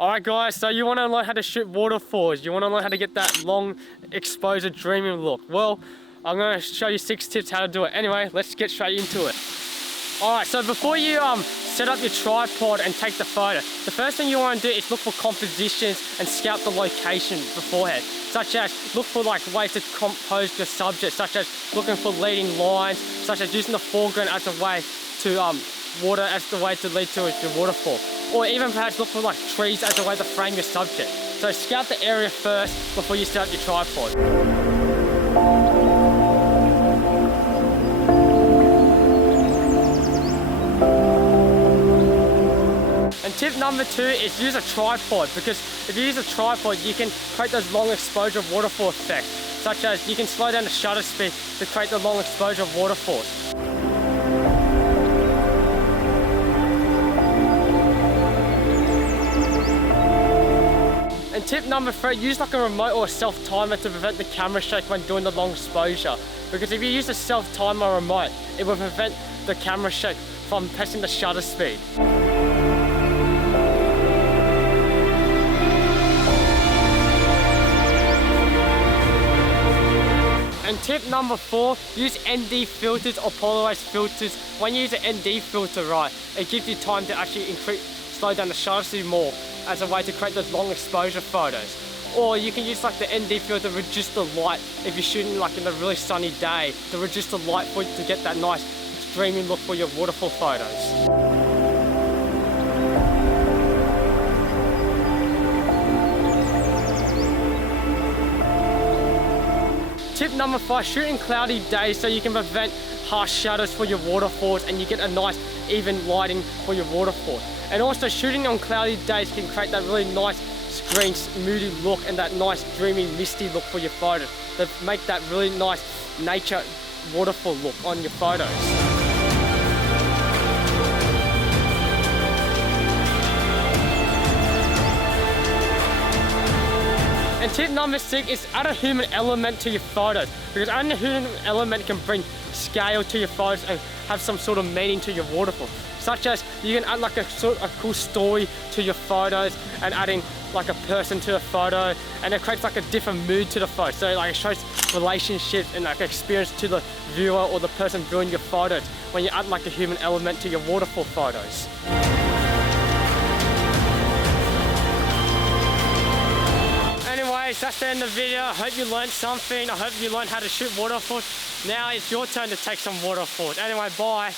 Alright guys, so you want to learn how to shoot waterfalls, you want to learn how to get that long exposure dreaming look. Well, I'm going to show you 6 tips how to do it. Anyway, let's get straight into it. Alright, so before you set up your tripod and take the photo, the first thing you want to do is look for compositions and scout the location beforehand. Such as look for like ways to compose your subject, such as looking for leading lines, such as using the foreground as a way to water as the way to lead to your waterfall. Or even perhaps look for like trees as a way to frame your subject. So scout the area first before you set up your tripod. And tip number 2 is use a tripod, because if you use a tripod you can create those long exposure waterfall effects, such as you can slow down the shutter speed to create the long exposure waterfalls. And tip number 3, use like a remote or a self-timer to prevent the camera shake when doing the long exposure. Because if you use a self-timer remote, it will prevent the camera shake from pressing the shutter speed. And tip number 4, use ND filters or polarized filters. When you use an ND filter, right, it gives you time to actually slow down the shutter speed more as a way to create those long exposure photos. Or you can use like the ND filter to reduce the light if you're shooting like in a really sunny day, to reduce the light for you to get that nice dreamy look for your waterfall photos. Tip number 5, shoot in cloudy days so you can prevent harsh shadows for your waterfalls and you get a nice even lighting for your waterfall. And also shooting on cloudy days can create that really nice green moody look and that nice dreamy misty look for your photos, that make that really nice nature waterfall look on your photos. And tip number 6 is add a human element to your photos, because adding a human element can bring scale to your photos and have some sort of meaning to your waterfall. Such as you can add like a cool story to your photos and adding like a person to the photo, and it creates like a different mood to the photo. So like it shows relationships and like experience to the viewer or the person viewing your photos when you add like a human element to your waterfall photos. Anyways, that's the end of the video. I hope you learned something. I hope you learned how to shoot waterfalls. Now it's your turn to take some waterfalls. Anyway, bye.